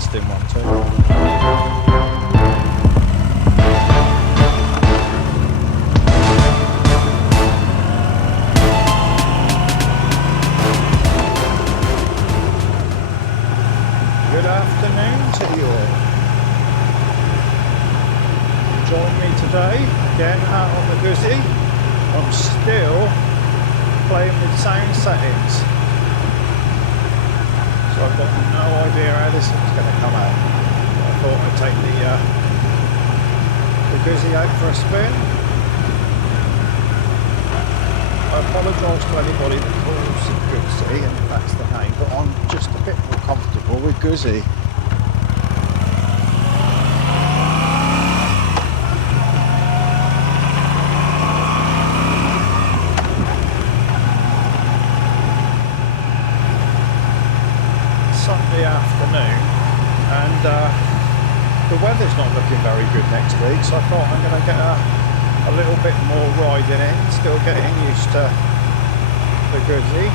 testing 1, 2. Good afternoon to you all. Join me today again out on the Guzzi. I'm still playing with sound settings, so I've got no idea how this is going to come out. I thought I'd take the Guzzi out for a spin. I apologise to anybody that calls it Guzzi, and that's the name, but I'm just a bit more comfortable with Guzzi. Sunday afternoon, and the weather's not looking very good next week, so I thought I'm going to get a little bit more riding in, still getting used to the Guzzi.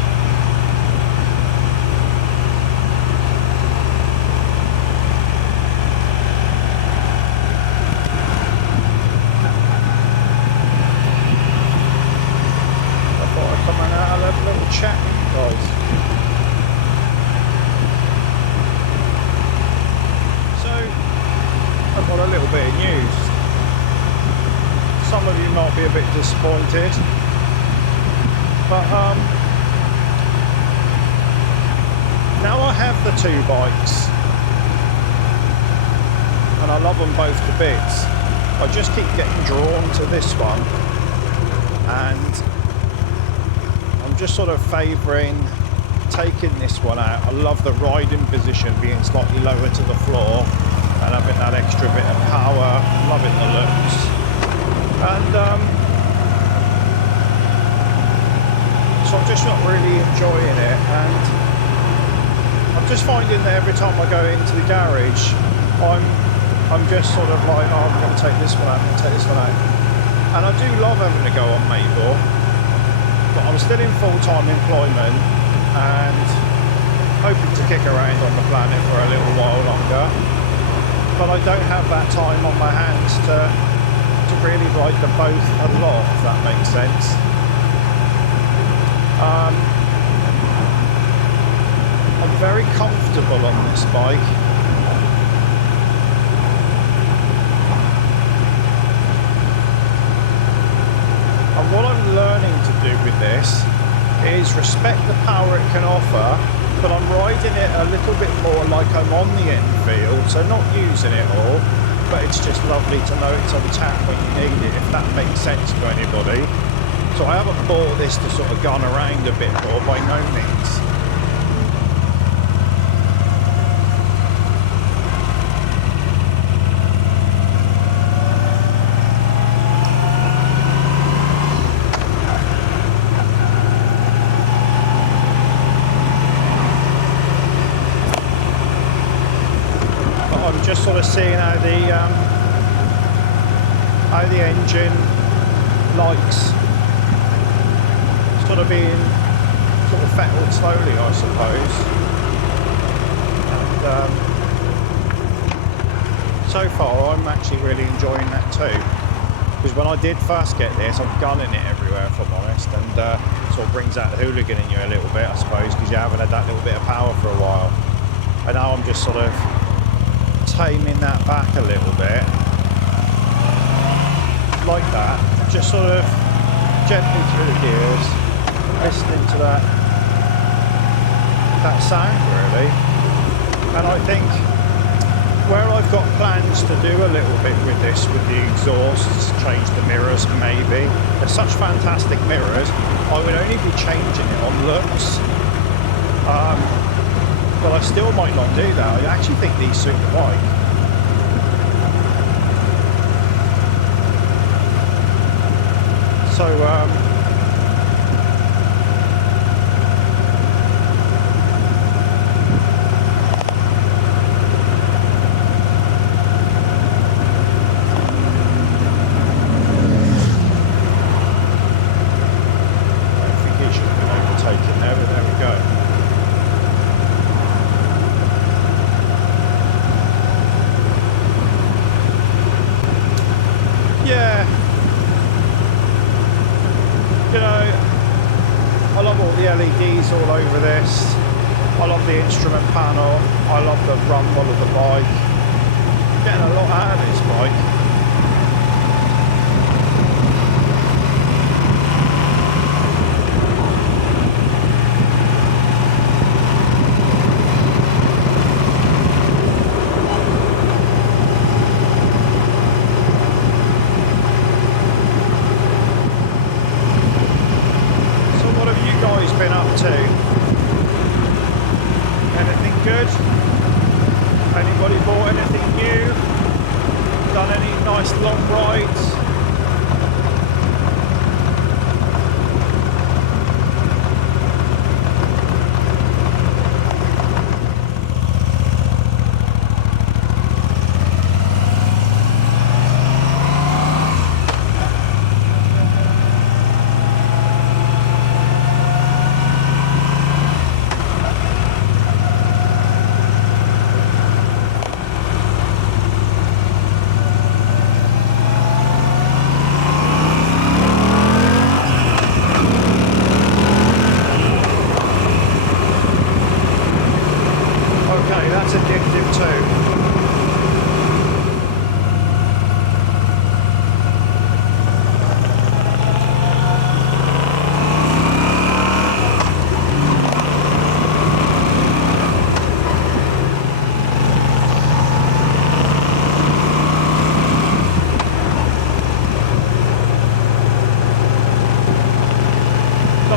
I thought I'd come out and have a little chat with you guys. I've got a little bit of news. Some of you might be a bit disappointed, but now I have the 2 bikes and I love them both to bits. I just keep getting drawn to this one, and I'm just sort of favouring taking this one out. I love the riding position being slightly lower to the floor and having that extra bit of power, loving the looks. And so I'm just not really enjoying it, and I'm just finding that every time I go into the garage, I'm just sort of like, oh, I'm going to take this one out, I'm going to take this one out. And I do love having to go on Mabel, but I'm still in full-time employment and hoping to kick around on the planet for a little while longer. But I don't have that time on my hands to really ride them both a lot, if that makes sense. I'm very comfortable on this bike. And what I'm learning to do with this is respect the power it can offer, but I'm riding it a little bit more like I'm on the Enfield, so not using it all, but it's just lovely to know it's on tap when you need it, if that makes sense to anybody. So I haven't bought this to sort of gun around a bit more, by no means. Just sort of seeing how the engine likes sort of being sort of fettled slowly, I suppose. And so far I'm actually really enjoying that too, because when I did first get this, I'm gunning it everywhere, if I'm honest, and sort of brings out the hooligan in you a little bit, I suppose, because you haven't had that little bit of power for a while. And now I'm just sort of taming that back a little bit, like that, just sort of gently through the gears, listening to that sound really. And I think where I've got plans to do a little bit with this, with the exhausts, change the mirrors maybe. They're such fantastic mirrors, I would only be changing it on looks. But I still might not do that. I actually think these suit the bike. So, I think it should have been overtaken there, but there we go. over this. I love the instrument panel. I love the rumble of the bike. Getting a lot out of this bike. Been up to? Anything good? Anybody bought anything new? Done any nice long rides?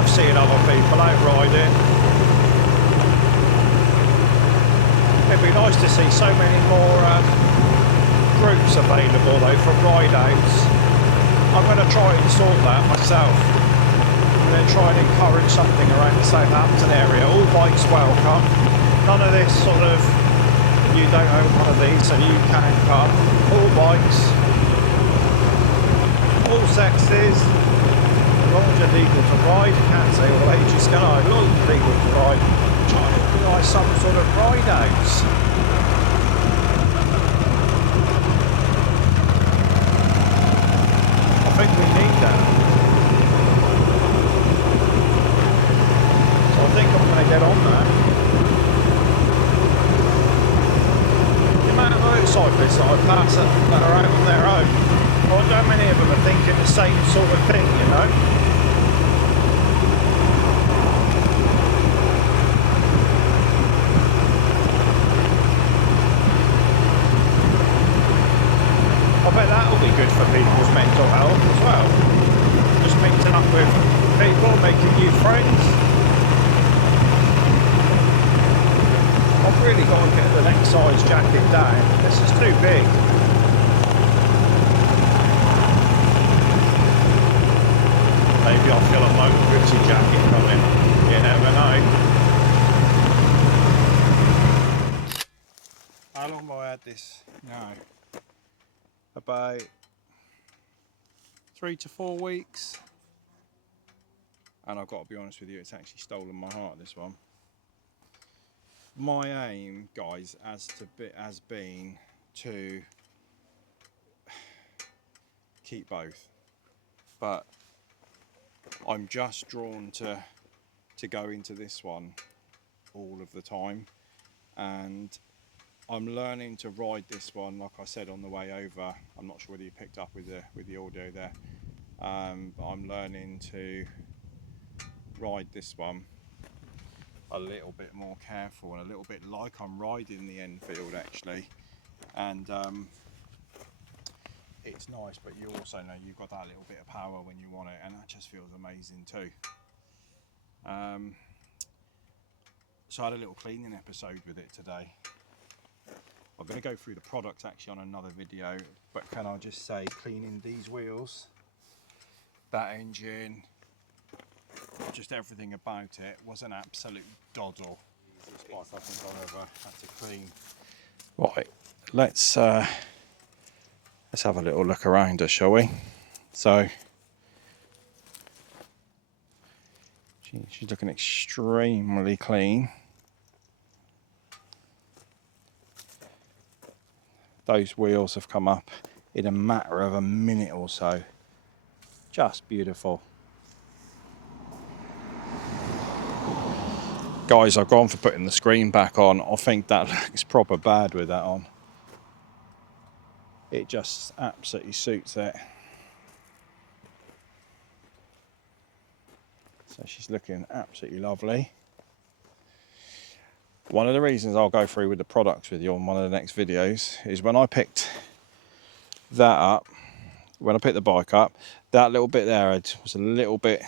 Seeing other people out riding. It'd be nice to see so many more groups available though for ride outs. I'm going to try and sort that myself. I'm going to try and encourage something around the Southampton area. All bikes welcome. None of this sort of, you don't own one of these so you can't come. All bikes. All sexes. As long as you're legal to ride, you can't say all ages can I? As long as you're legal to ride, try and organise some sort of ride outs. I think we need that. So I think I'm going to get on that. The amount of motorcyclists that I pass that are out on their own, well, so many of them are thinking the same sort of thing, you know. I bet that'll be good for people's mental health as well. Just meeting up with people, making new friends. I've really got to get the next size jacket down. This is too big. Maybe I'll feel a motoguzzi jacket coming. You never know. How long have I had this? No. About 3 to 4 weeks. And I've got to be honest with you, it's actually stolen my heart, this one. My aim, guys, has been to keep both. But I'm just drawn to go into this one all of the time, and I'm learning to ride this one, like I said on the way over. I'm not sure whether you picked up with the audio there, but I'm learning to ride this one a little bit more careful and a little bit like I'm riding the Enfield actually. And it's nice, but you also know you've got that little bit of power when you want it, and that just feels amazing too. So I had a little cleaning episode with it today. I'm going to go through the product actually on another video, but can I just say, cleaning these wheels, that engine, just everything about it was an absolute doddle. Easiest bike I think I've ever had to clean. Right, let's have a little look around her, shall we? So she's looking extremely clean. Those wheels have come up in a matter of a minute or so. Just beautiful. Guys, I've gone for putting the screen back on. I think that looks proper bad with that on. It just absolutely suits it. So she's looking absolutely lovely. One of the reasons I'll go through with the products with you on one of the next videos is when I picked that up, when I picked the bike up, that little bit there was a little bit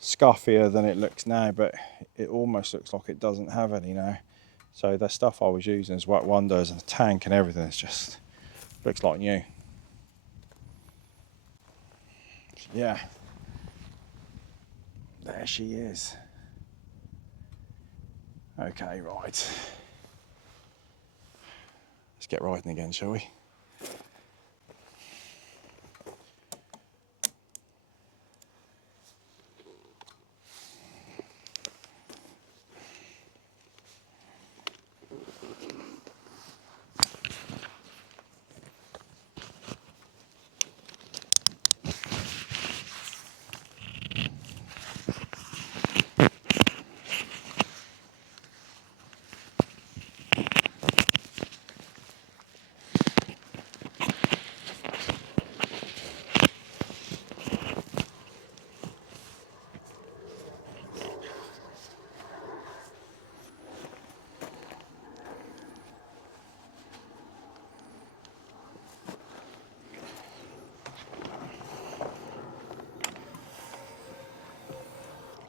scuffier than it looks now, but it almost looks like it doesn't have any now. So the stuff I was using as wet wonders and the tank and everything, it's just looks like new. Yeah, there she is. Okay, right. Let's get riding again, shall we?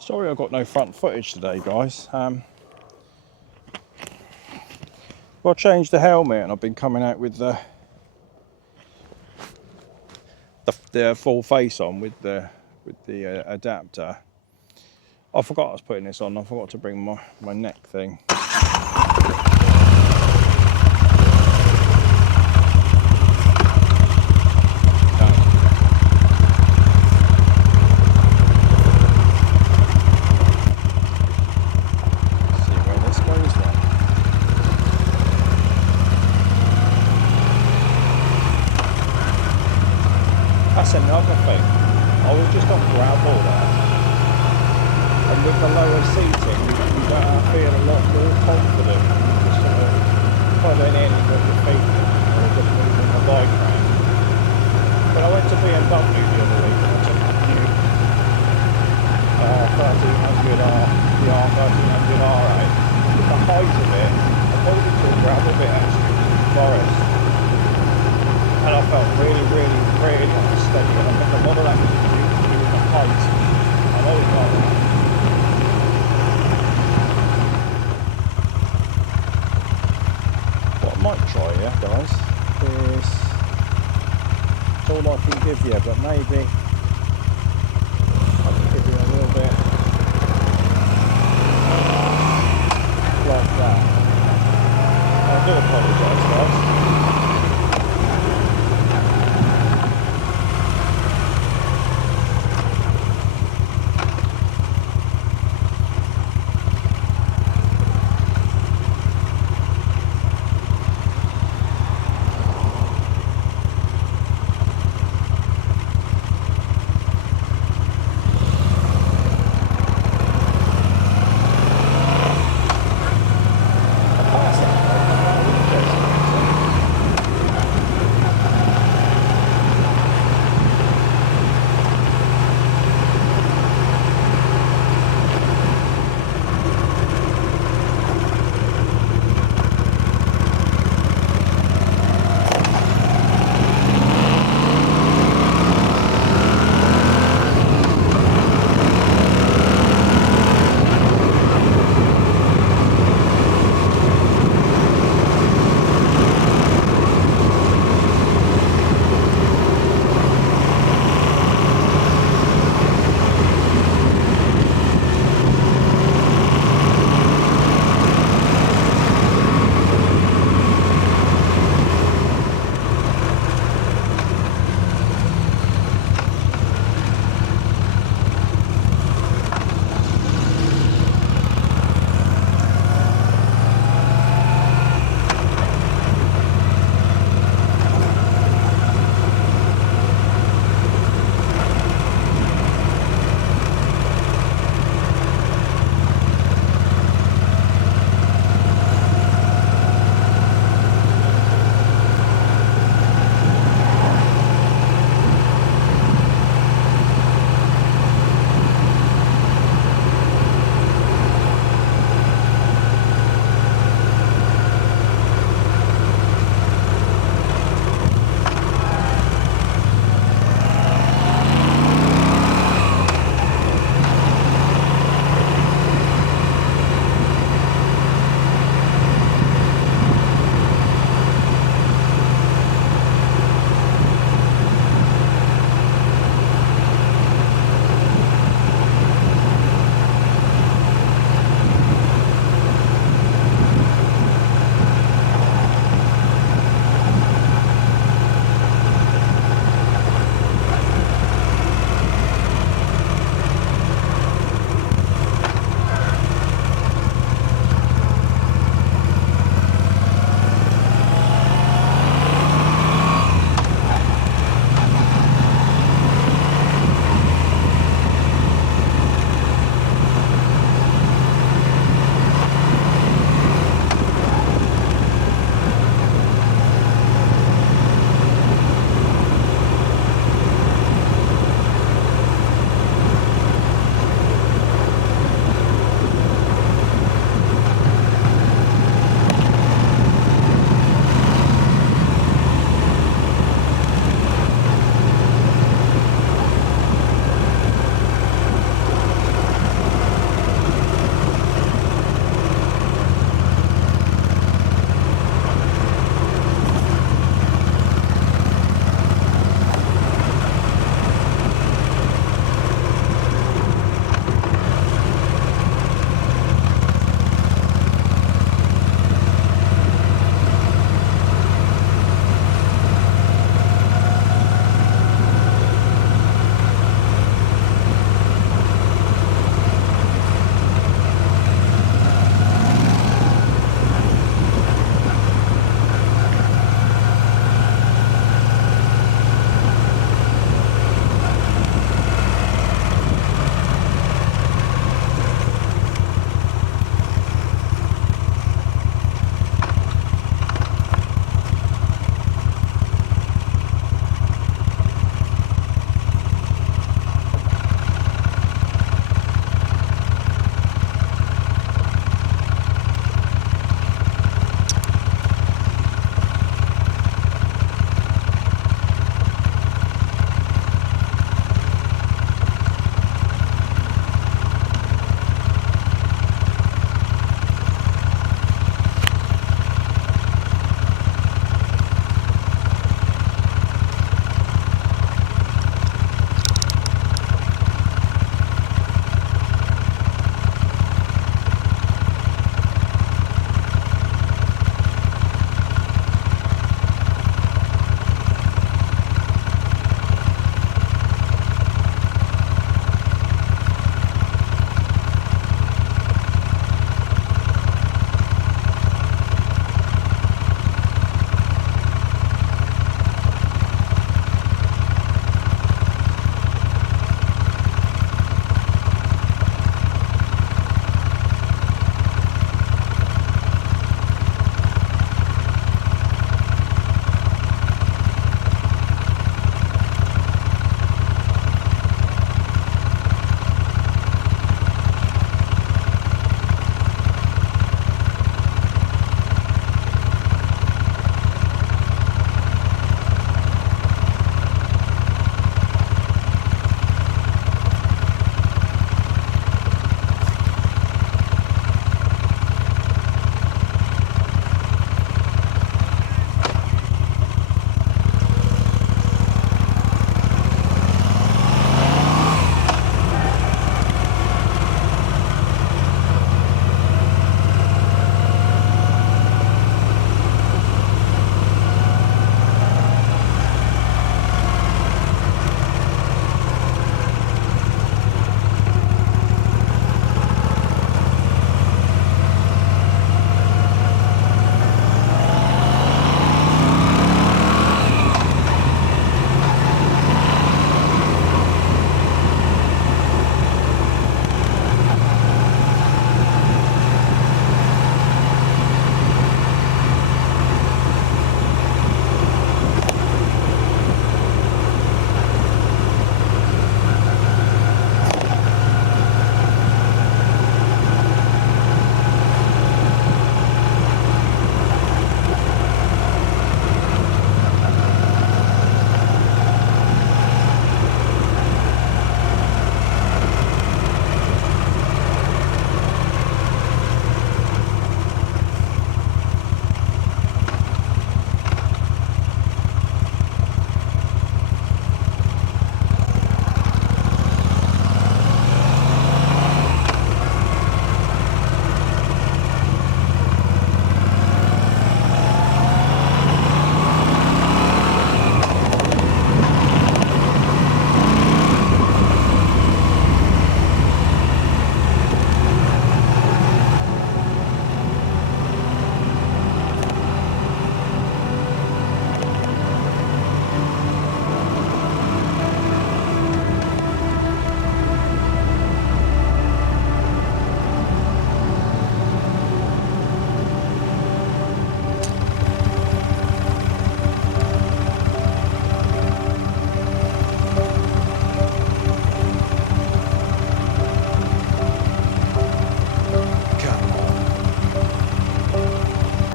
Sorry I've got no front footage today, guys. Well, I changed the helmet and I've been coming out with the full face on with the adapter. I forgot I was putting this on. I forgot to bring my neck thing. That's another thing. I was just on gravel there, and with the lower seating, you feel a lot more confident. You just sort of pulling in with your feet or just moving the bike around. But I went to BMW the other week and I took the new 1300R, the R1300R8. With the height of it, I pulled it to a gravel bit actually, in the forest. And I felt really unsteady, and I think a lot of that was due to the height. I know it's like that. What I might try here, guys, is it's all I can give you, but maybe I can give you a little bit like that. I do apologise, guys.